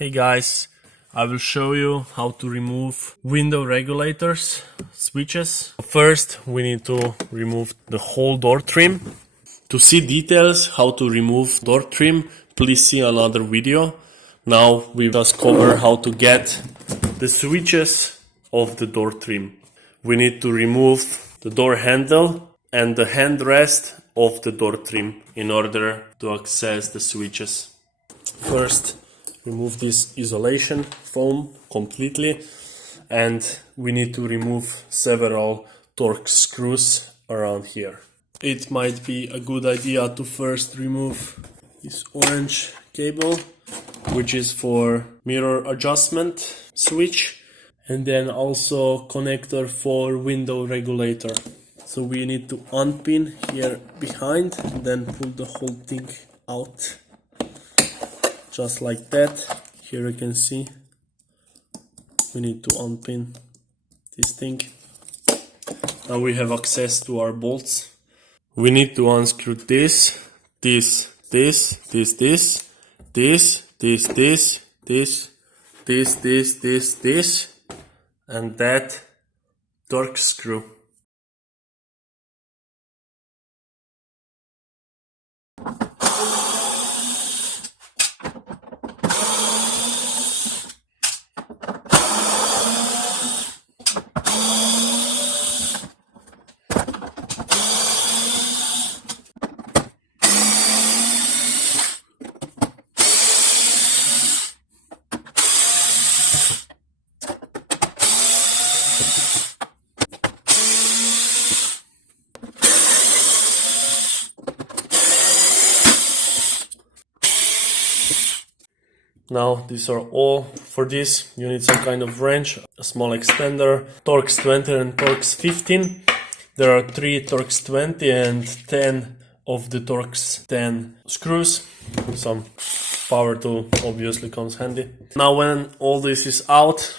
Hey guys, I will show you how to remove window regulators switches. First we need to remove the whole door trim. To see details how to remove door trim, please see another video. Now we just cover how to get the switches of the door trim. We need to remove the door handle and the handrest of the door trim in order to access the switches. First, remove this isolation foam completely, and we need to remove several Torx screws around here. It might be a good idea to first remove this orange cable, which is for mirror adjustment switch, and then also connector for window regulator. So we need to unpin here behind and then pull the whole thing out. Just like that. Here you can see we need to unpin this thing. Now we have access to our bolts. We need to unscrew this, and that Torx screw. Now these are all. For this you need some kind of wrench, a small extender, Torx 20 and Torx 15. There are 3 Torx 20 and 10 of the Torx 10 screws. Some power tool obviously comes handy. Now when all this is out,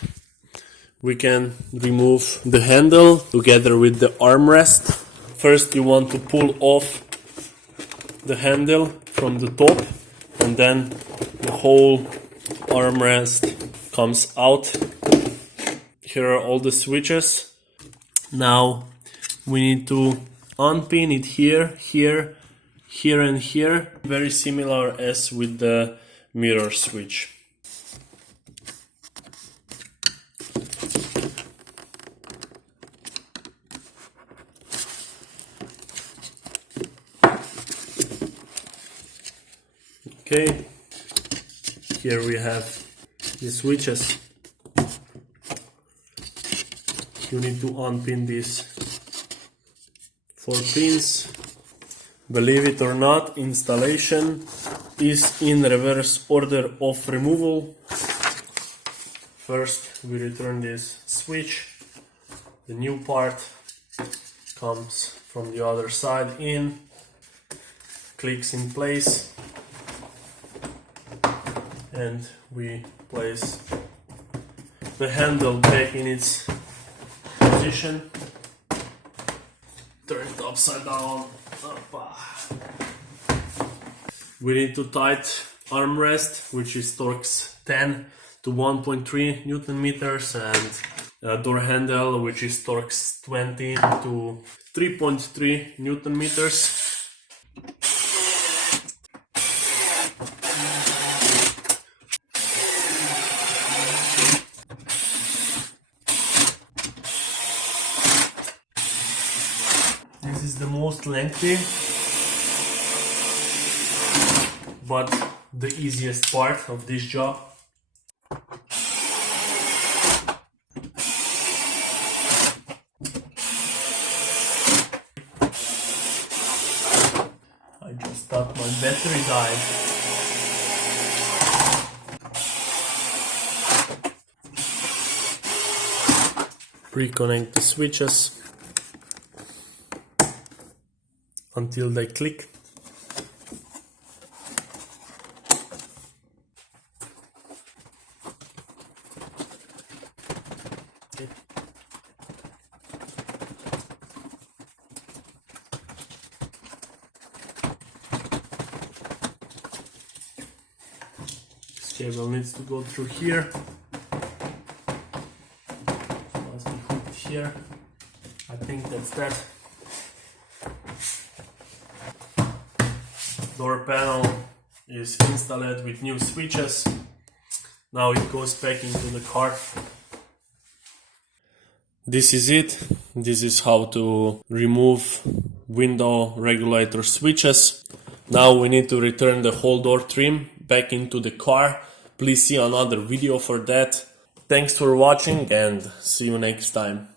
we can remove the handle together with the armrest. First you want to pull off the handle from the top, and then the whole armrest comes out. Here are all the switches. Now we need to unpin it here, here, here and here. Very similar as with the mirror switch. Okay. Here we have the switches. You need to unpin these 4 pins. Believe it or not, installation is in reverse order of removal. First we return this switch. The new part comes from the other side in, clicks in place, and we place the handle back in its position. Turn it upside down. We need to tighten armrest, which is Torx 10 to 1.3 Newton meters, and door handle, which is Torx 20 to 3.3 Newton meters. This is the most lengthy, but the easiest part of this job. I just thought my battery died. Reconnect the switches until they click. Okay. Cable needs to go through here. Must be hooked here. I think that's that. Door panel is installed with new switches. Now it goes back into the car. This is it. This is how to remove window regulator switches. Now we need to return the whole door trim back into the car. Please see another video for that. Thanks for watching and see you next time.